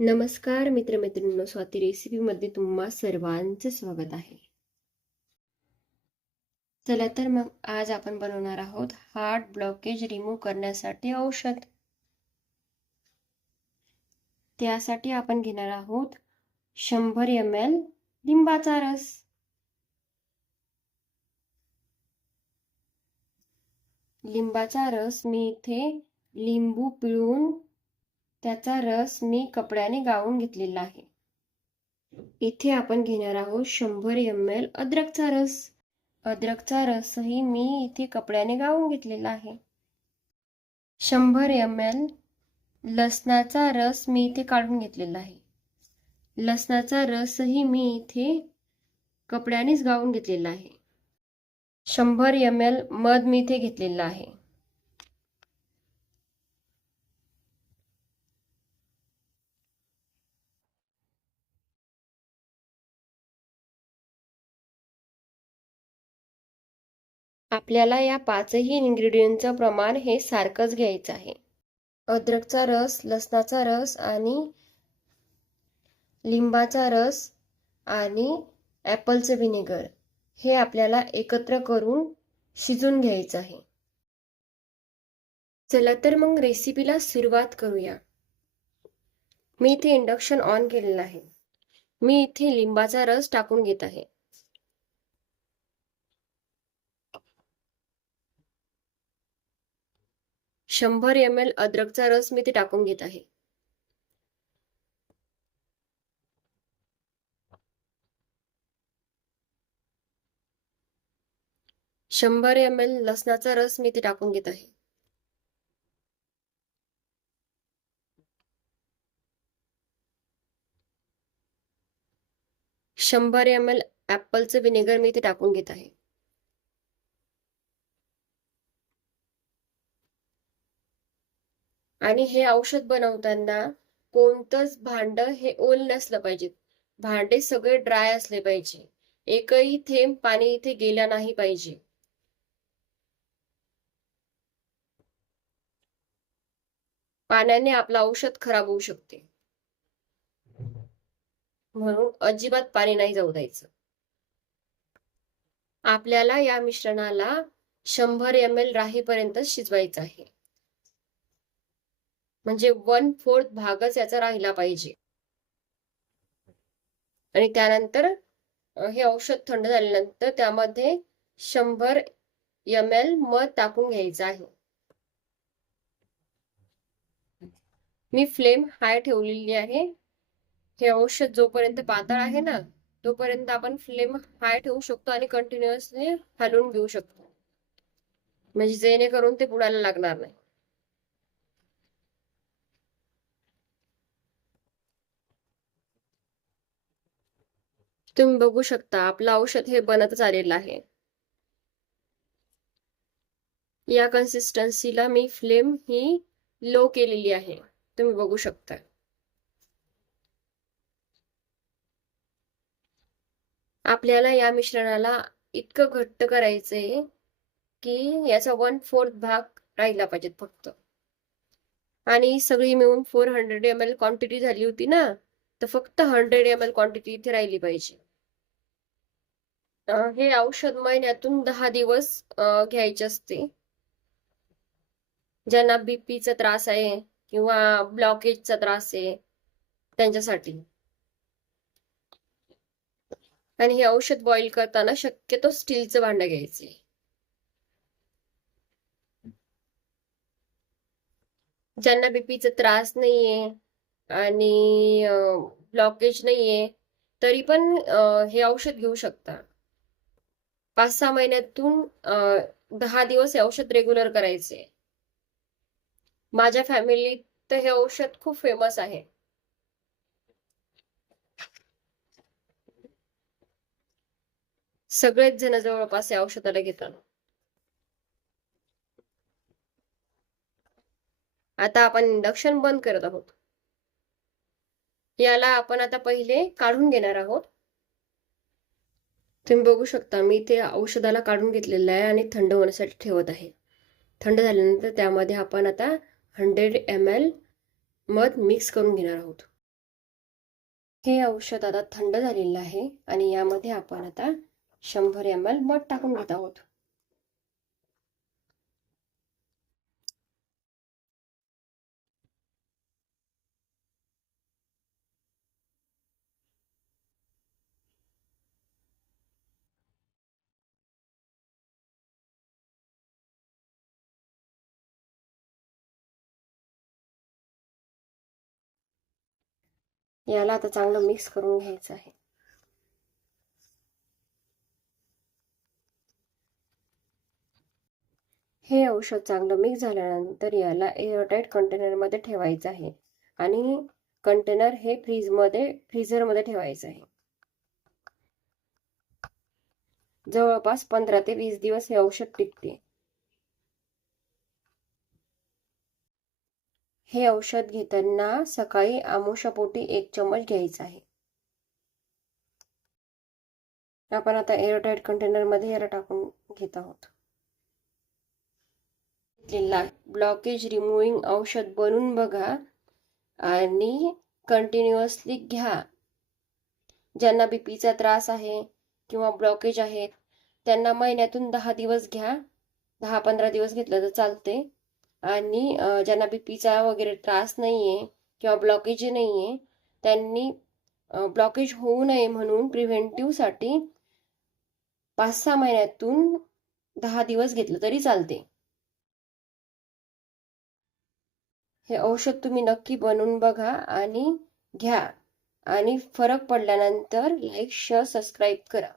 नमस्कार मित्रमैत्रिणींनो, स्वाती रेसिपीमध्ये तुम्हा सर्वांचे स्वागत आहे. चला तर मग आज आपण बनवणार आहोत हार्ट ब्लॉकेज रिमूव्ह करण्यासाठी औषध. त्यासाठी आपण घेणार आहोत 100 ml लिंबाचा रस. लिंबाचा रस मी इथे लिंबू पिळून त्याचा रस मी कपड्याने गाळून घेतलेला आहे. इथे आपण घेणार आहोत 100 ml अद्रकचा रस. अद्रकचा रसही मी इथे कपड्याने गाळून घेतलेला आहे. 100 ml लसणाचा रस मी इथे काढून घेतलेला आहे. लसणाचा रसही मी इथे कपड्यानेच गाळून घेतलेला आहे. 100 ml मध मी इथे घेतलेला आहे. आपल्याला या पाचही इन्ग्रेडियंटचं प्रमाण हे सारखंच घ्यायचं आहे. अद्रकचा रस, लसणाचा रस आणि लिंबाचा रस आणि ॲपलचं व्हिनेगर हे आपल्याला एकत्र करून शिजून घ्यायचं आहे. चला तर मग रेसिपीला सुरुवात करूया. मी इथे इंडक्शन ऑन केलेलं आहे. मी इथे लिंबाचा रस टाकून घेत आहे. शंभर ml अद्रकचा रस मी इथे टाकून घेत आहे. शंभर ml लसणाचा रस मी इथे टाकून घेत आहे. शंभर ml ॲपलचं व्हिनेगर मी इथे टाकून घेत आहे. आणि हे औषध बनवताना कोणतंच भांड हे ओल नसलं पाहिजे. भांडे सगळे ड्राय असले पाहिजे. एकही थेंब पाणी इथे गेला नाही पाहिजे. पाण्याने आपलं औषध खराब होऊ शकते, म्हणून अजिबात पाणी नाही जाऊ द्यायचं. आपल्याला या मिश्रणाला 100 ml राहीपर्यंत शिजवायचं आहे. म्हणजे 1/4 भागच याचा राहिला पाहिजे. आणि त्यानंतर हे औषध थंड झाल्यानंतर त्यामध्ये 100 ml मध टाकून घ्यायचं आहे. मी फ्लेम हाय ठेवलेली आहे. हे औषध जोपर्यंत पातळ आहे ना तोपर्यंत आपण फ्लेम हाय ठेवू शकतो आणि कंटिन्युअसली हलवून घेऊ शकतो, म्हणजे जेणेकरून ते बुडायला लागणार नाही. तुम्ही बघू शकता आपलं औषध हे बनतच आलेलं आहे. या कन्सिस्टन्सीला मी फ्लेम ही लो केलेली आहे, तुम्ही बघू शकता. आपल्याला या मिश्रणाला इतकं घट्ट करायचंय की याचा 1/4 भाग राहिला पाहिजे फक्त. आणि सगळी मिळून 400 ml क्वांटिटी झाली होती ना, तर फक्त 100 ml क्वांटिटी इथे राहिली पाहिजे. हे औषध महिन्यातून 10 दिवस घ्यायचे असते. ज्यांना बीपीचा त्रास आहे किंवा ब्लॉकेजचा त्रास आहे त्यांच्यासाठी. आणि हे औषध बॉईल करताना शक्यतो स्टीलचं भांडं घ्यायचे. ज्यांना बीपीचा त्रास नाहीये आणि ब्लॉकेज नाहीये तरी पण हे औषध घेऊ शकता. 5-6 महिन्यातून 10 दिवस हे औषध रेग्युलर करायचे. माझ्या फॅमिलीत तर हे औषध खूप फेमस आहे. सगळेच जण जवळपास या औषधाला घेतात. आता आपण इंडक्शन बंद करत आहोत. याला आपण आता पहिले काढून घेणार आहोत. तुम्ही बघू शकता मी ते औषधाला काढून घेतलेलं आहे आणि थंड होण्यासाठी ठेवत आहे. थंड झाल्यानंतर त्यामध्ये आपण आता 100 ml मध मिक्स करून घेणार आहोत. हे औषध आता थंड झालेलं आहे आणि यामध्ये आपण आता 100 ml मध टाकून घेत आहोत. याला आता चांगलं मिक्स करून घ्यायचं आहे. हे औषध चांगलं मिक्स झाल्यानंतर याला एअरटाईट कंटेनरमध्ये ठेवायचं आहे आणि कंटेनर हे फ्रीझरमध्ये ठेवायचं आहे. जवळपास 15 ते 20 दिवस हे औषध टिकते. हे औषध घेताना सकाळी आमुषापोटी 1 चम्मच घ्यायचा आहे. आपण आता एअरटाईट कंटेनरमध्ये याला टाकून घेत आहोत. ब्लॉकेज रिमूव्हिंग औषध बनवून बघा आणि कंटिन्युअसली घ्या. ज्यांना बीपीचा त्रास आहे किंवा ब्लॉकेज आहेत त्यांना महिन्यातून 10 दिवस घ्या. 10-15 दिवस घेतलं तर चालते. आणि ज्यांना बीपीचा वगैरे त्रास नाहीये किंवा ब्लॉकेज नाहीये त्यांनी ब्लॉकेज होऊ नये म्हणून प्रिव्हेंटिव्ह साठी 5-6 महिन्यातून 10 दिवस घेतलं तरी चालते. हे औषध तुम्ही नक्की बनवून बघा आणि घ्या आणि फरक पडल्यानंतर लाईक, शेअर, सबस्क्राईब करा.